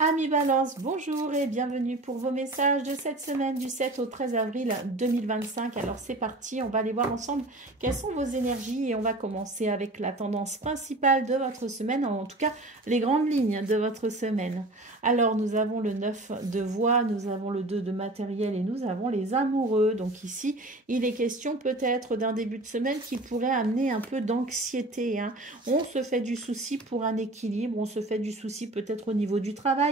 Amis Balance, bonjour et bienvenue pour vos messages de cette semaine du 7 au 13 avril 2025. Alors c'est parti, on va aller voir ensemble quelles sont vos énergies et on va commencer avec la tendance principale de votre semaine, en tout cas les grandes lignes de votre semaine. Alors nous avons le 9 de voix, nous avons le 2 de matériel et nous avons les amoureux. Donc ici, il est question peut-être d'un début de semaine qui pourrait amener un peu d'anxiété, hein. On se fait du souci pour un équilibre, on se fait du souci peut-être au niveau du travail,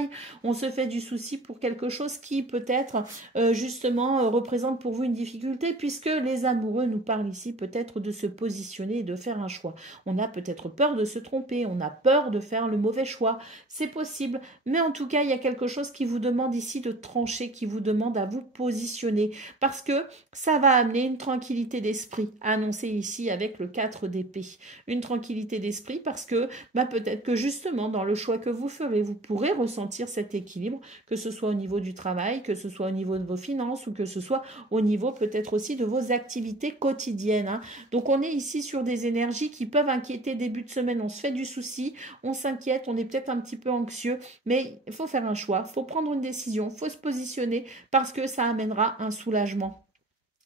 on se fait du souci pour quelque chose qui peut-être justement représente pour vous une difficulté, puisque les amoureux nous parlent ici peut-être de se positionner et de faire un choix. On a peut-être peur de se tromper, on a peur de faire le mauvais choix, c'est possible, mais en tout cas il y a quelque chose qui vous demande ici de trancher, qui vous demande à vous positionner, parce que ça va amener une tranquillité d'esprit, annoncée ici avec le 4 d'épée. Une tranquillité d'esprit parce que peut-être que justement dans le choix que vous ferez, vous pourrez ressentir cet équilibre, que ce soit au niveau du travail, que ce soit au niveau de vos finances ou que ce soit au niveau peut-être aussi de vos activités quotidiennes, hein. Donc on est ici sur des énergies qui peuvent inquiéter début de semaine, on se fait du souci, on s'inquiète, on est peut-être un petit peu anxieux, mais il faut faire un choix, il faut prendre une décision, il faut se positionner parce que ça amènera un soulagement.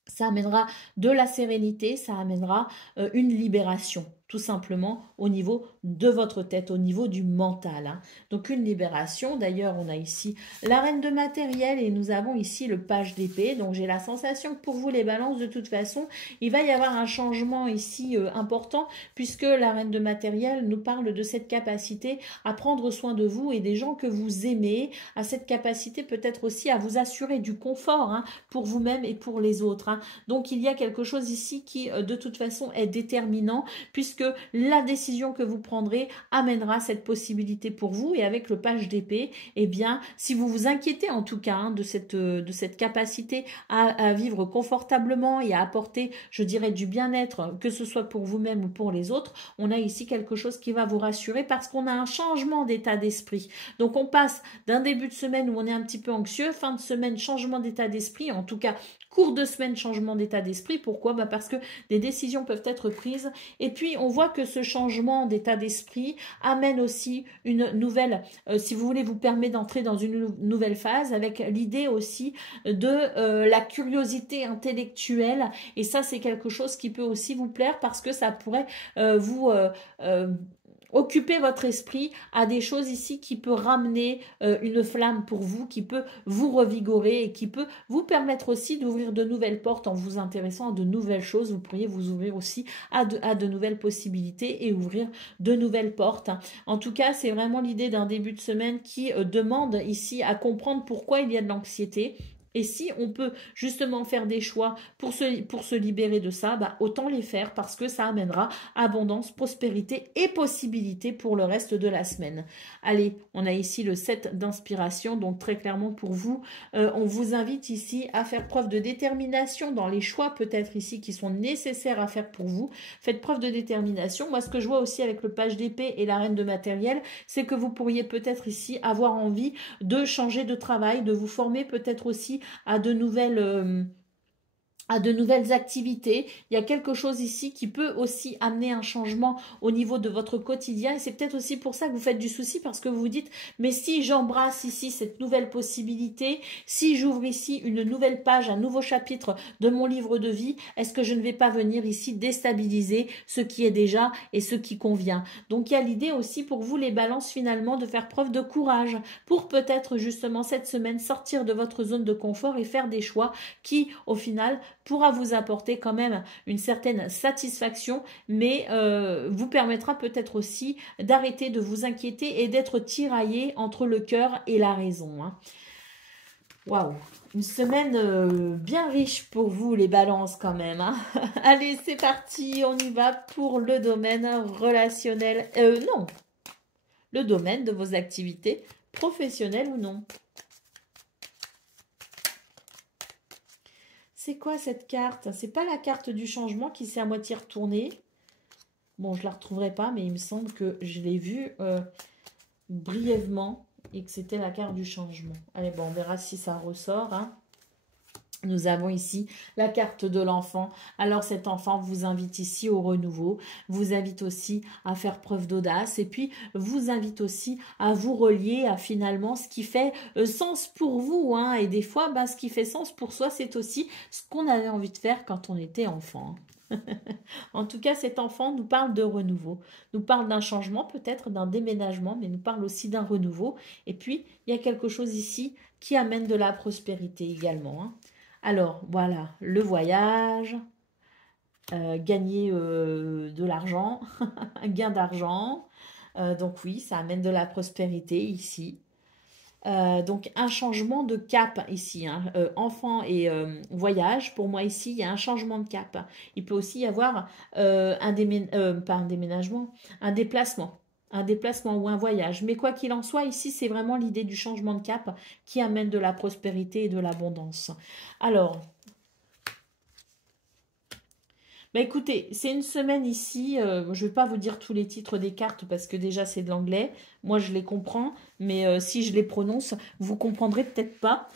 Ça amènera de la sérénité, ça amènera une libération, tout simplement au niveau de votre tête, au niveau du mental, hein. Donc une libération, d'ailleurs on a ici la reine de matériel et nous avons ici le page d'épée. Donc j'ai la sensation que pour vous les balances, de toute façon, il va y avoir un changement ici important, puisque la reine de matériel nous parle de cette capacité à prendre soin de vous et des gens que vous aimez, à cette capacité peut-être aussi à vous assurer du confort, hein, pour vous-même et pour les autres, hein. Donc il y a quelque chose ici qui de toute façon est déterminant, puisque la décision que vous prendrez amènera cette possibilité pour vous. Et avec le page d'épée, eh bien si vous vous inquiétez en tout cas, hein, de cette capacité à vivre confortablement et à apporter, je dirais, du bien-être, que ce soit pour vous-même ou pour les autres, on a ici quelque chose qui va vous rassurer parce qu'on a un changement d'état d'esprit. Donc on passe d'un début de semaine où on est un petit peu anxieux, fin de semaine changement d'état d'esprit, en tout cas cours de semaine changement d'état d'esprit. Pourquoi? Parce que des décisions peuvent être prises et puis on voit que ce changement d'état d'esprit amène aussi une nouvelle, si vous voulez, vous permet d'entrer dans une nouvelle phase avec l'idée aussi de la curiosité intellectuelle, et ça c'est quelque chose qui peut aussi vous plaire parce que ça pourrait vous occuper votre esprit à des choses ici qui peut ramener une flamme pour vous, qui peut vous revigorer et qui peut vous permettre aussi d'ouvrir de nouvelles portes en vous intéressant à de nouvelles choses. Vous pourriez vous ouvrir aussi à de nouvelles possibilités et ouvrir de nouvelles portes, hein. En tout cas, c'est vraiment l'idée d'un début de semaine qui demande ici à comprendre pourquoi il y a de l'anxiété. Et si on peut justement faire des choix pour se libérer de ça, autant les faire parce que ça amènera abondance, prospérité et possibilités pour le reste de la semaine. Allez, on a ici le 7 d'inspiration, donc très clairement pour vous, on vous invite ici à faire preuve de détermination dans les choix peut-être ici qui sont nécessaires à faire pour vous. Faites preuve de détermination. Moi, ce que je vois aussi avec le page d'épée et la reine de matériel, c'est que vous pourriez peut-être ici avoir envie de changer de travail, de vous former peut-être aussi à de nouvelles activités. Il y a quelque chose ici qui peut aussi amener un changement au niveau de votre quotidien, et c'est peut-être aussi pour ça que vous faites du souci, parce que vous vous dites, mais si j'embrasse ici cette nouvelle possibilité, si j'ouvre ici une nouvelle page, un nouveau chapitre de mon livre de vie, est-ce que je ne vais pas venir ici déstabiliser ce qui est déjà et ce qui convient? Donc il y a l'idée aussi pour vous les balances finalement de faire preuve de courage pour peut-être justement cette semaine sortir de votre zone de confort et faire des choix qui au final pourra vous apporter quand même une certaine satisfaction, mais vous permettra peut-être aussi d'arrêter de vous inquiéter et d'être tiraillé entre le cœur et la raison, hein. Waouh, une semaine bien riche pour vous les balances quand même, hein. Allez, c'est parti, on y va pour le domaine relationnel. Non, le domaine de vos activités professionnelles ou non. C'est quoi cette carte? C'est pas la carte du changement qui s'est à moitié retournée. Bon, je la retrouverai pas, mais il me semble que je l'ai vue brièvement et que c'était la carte du changement. Allez, bon, on verra si ça ressort, hein. Nous avons ici la carte de l'enfant. Alors cet enfant vous invite ici au renouveau, vous invite aussi à faire preuve d'audace et puis vous invite aussi à vous relier à finalement ce qui fait sens pour vous, hein. Et des fois, bah, ce qui fait sens pour soi, c'est aussi ce qu'on avait envie de faire quand on était enfant. En tout cas, cet enfant nous parle de renouveau, nous parle d'un changement, peut-être d'un déménagement, mais nous parle aussi d'un renouveau. Et puis, il y a quelque chose ici qui amène de la prospérité également, hein. Alors, voilà, le voyage, gagner de l'argent, un gain d'argent. Donc oui, ça amène de la prospérité ici. Donc un changement de cap ici, hein. Enfant et voyage, pour moi ici, il y a un changement de cap. Il peut aussi y avoir pas un déménagement, un déplacement. Un déplacement ou un voyage. Mais quoi qu'il en soit, ici, c'est vraiment l'idée du changement de cap qui amène de la prospérité et de l'abondance. Alors, bah écoutez, c'est une semaine ici. Je ne vais pas vous dire tous les titres des cartes parce que déjà c'est de l'anglais. Moi je les comprends, mais si je les prononce, vous comprendrez peut-être pas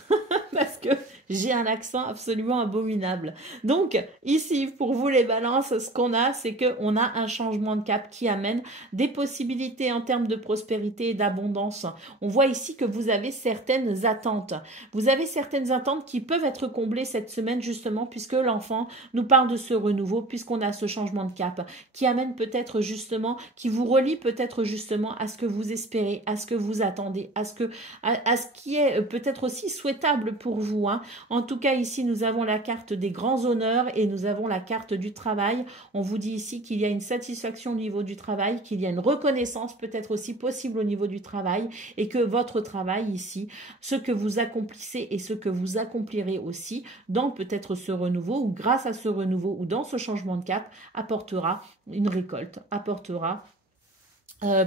parce que j'ai un accent absolument abominable. Donc ici pour vous les balances, ce qu'on a, c'est qu'on a un changement de cap qui amène des possibilités en termes de prospérité et d'abondance. On voit ici que vous avez certaines attentes. Vous avez certaines attentes qui peuvent être comblées cette semaine justement puisque l'enfant nous parle de ce renouveau, puisqu'on a ce changement de cap qui amène peut-être justement, qui vous relie peut-être justement à ce que vous espérez, à ce que vous attendez, à ce qui est peut-être aussi souhaitable pour vous, hein. En tout cas, ici, nous avons la carte des grands honneurs et nous avons la carte du travail. On vous dit ici qu'il y a une satisfaction au niveau du travail, qu'il y a une reconnaissance peut-être aussi possible au niveau du travail et que votre travail ici, ce que vous accomplissez et ce que vous accomplirez aussi dans peut-être ce renouveau ou grâce à ce renouveau ou dans ce changement de cap apportera une récolte, apportera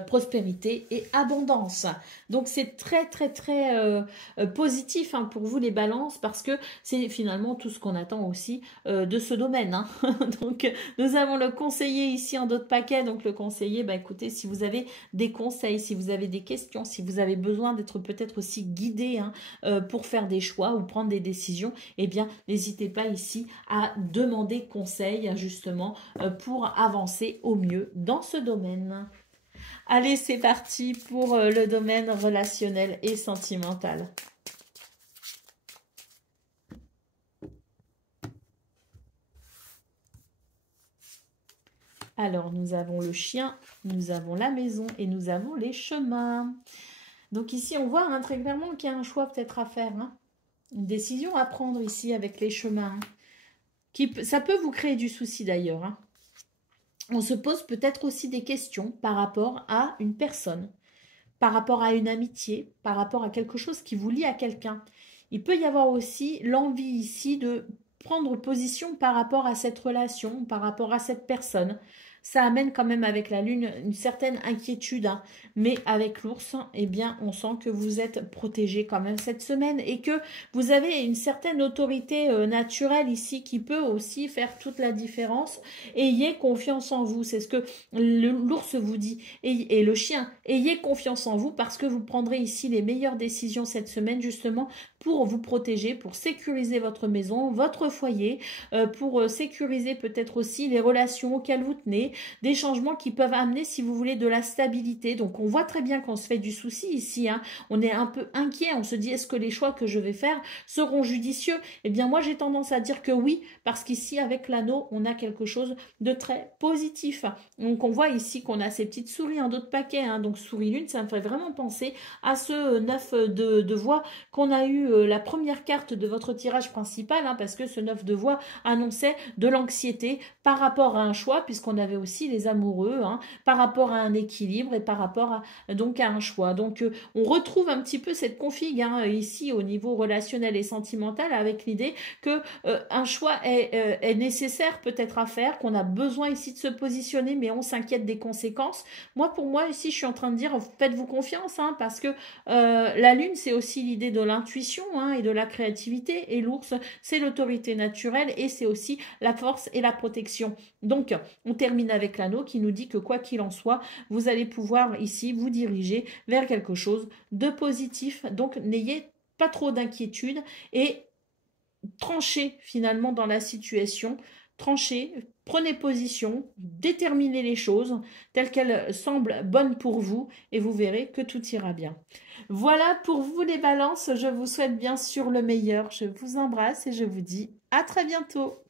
prospérité et abondance. Donc c'est très très très positif, hein, pour vous les balances parce que c'est finalement tout ce qu'on attend aussi de ce domaine, hein. Donc nous avons le conseiller ici en d'autres paquets. Donc le conseiller, bah écoutez, si vous avez des conseils, si vous avez des questions, si vous avez besoin d'être peut-être aussi guidé, hein, pour faire des choix ou prendre des décisions, eh bien n'hésitez pas ici à demander conseil, hein, justement pour avancer au mieux dans ce domaine. Allez, c'est parti pour le domaine relationnel et sentimental. Alors, nous avons le chien, nous avons la maison et nous avons les chemins. Donc ici, on voit, hein, très clairement qu'il y a un choix peut-être à faire, hein. Une décision à prendre ici avec les chemins, hein. Ça peut vous créer du souci d'ailleurs, hein. On se pose peut-être aussi des questions par rapport à une personne, par rapport à une amitié, par rapport à quelque chose qui vous lie à quelqu'un. Il peut y avoir aussi l'envie ici de prendre position par rapport à cette relation, par rapport à cette personne. Ça amène quand même avec la lune une certaine inquiétude, hein. Mais avec l'ours, eh bien, on sent que vous êtes protégé quand même cette semaine et que vous avez une certaine autorité naturelle ici qui peut aussi faire toute la différence. Ayez confiance en vous, c'est ce que l'ours vous dit. Et le chien, ayez confiance en vous parce que vous prendrez ici les meilleures décisions cette semaine justement pour vous protéger, pour sécuriser votre maison, votre foyer, pour sécuriser peut-être aussi les relations auxquelles vous tenez, des changements qui peuvent amener, si vous voulez, de la stabilité. Donc on voit très bien qu'on se fait du souci ici, hein. On est un peu inquiet, on se dit est-ce que les choix que je vais faire seront judicieux? Eh bien moi j'ai tendance à dire que oui, parce qu'ici avec l'anneau, on a quelque chose de très positif. Donc on voit ici qu'on a ces petites souris en d'autres paquets, hein. Donc souris lune, ça me fait vraiment penser à ce 9 de voix qu'on a eu la première carte de votre tirage principal, hein, parce que ce 9 de voix annonçait de l'anxiété par rapport à un choix, puisqu'on avait aussi les amoureux, hein, par rapport à un équilibre et par rapport donc à un choix. Donc on retrouve un petit peu cette config, hein, ici au niveau relationnel et sentimental avec l'idée que un choix est nécessaire peut-être à faire, qu'on a besoin ici de se positionner, mais on s'inquiète des conséquences. Pour moi ici je suis en train de dire faites-vous confiance, hein, parce que la lune c'est aussi l'idée de l'intuition, hein, et de la créativité, et l'ours c'est l'autorité naturelle et c'est aussi la force et la protection. Donc on termine avec l'anneau qui nous dit que quoi qu'il en soit, vous allez pouvoir ici vous diriger vers quelque chose de positif. Donc n'ayez pas trop d'inquiétude et tranchez finalement dans la situation, tranchez, prenez position, déterminez les choses telles qu'elles semblent bonnes pour vous et vous verrez que tout ira bien. Voilà pour vous les balances, je vous souhaite bien sûr le meilleur, je vous embrasse et je vous dis à très bientôt.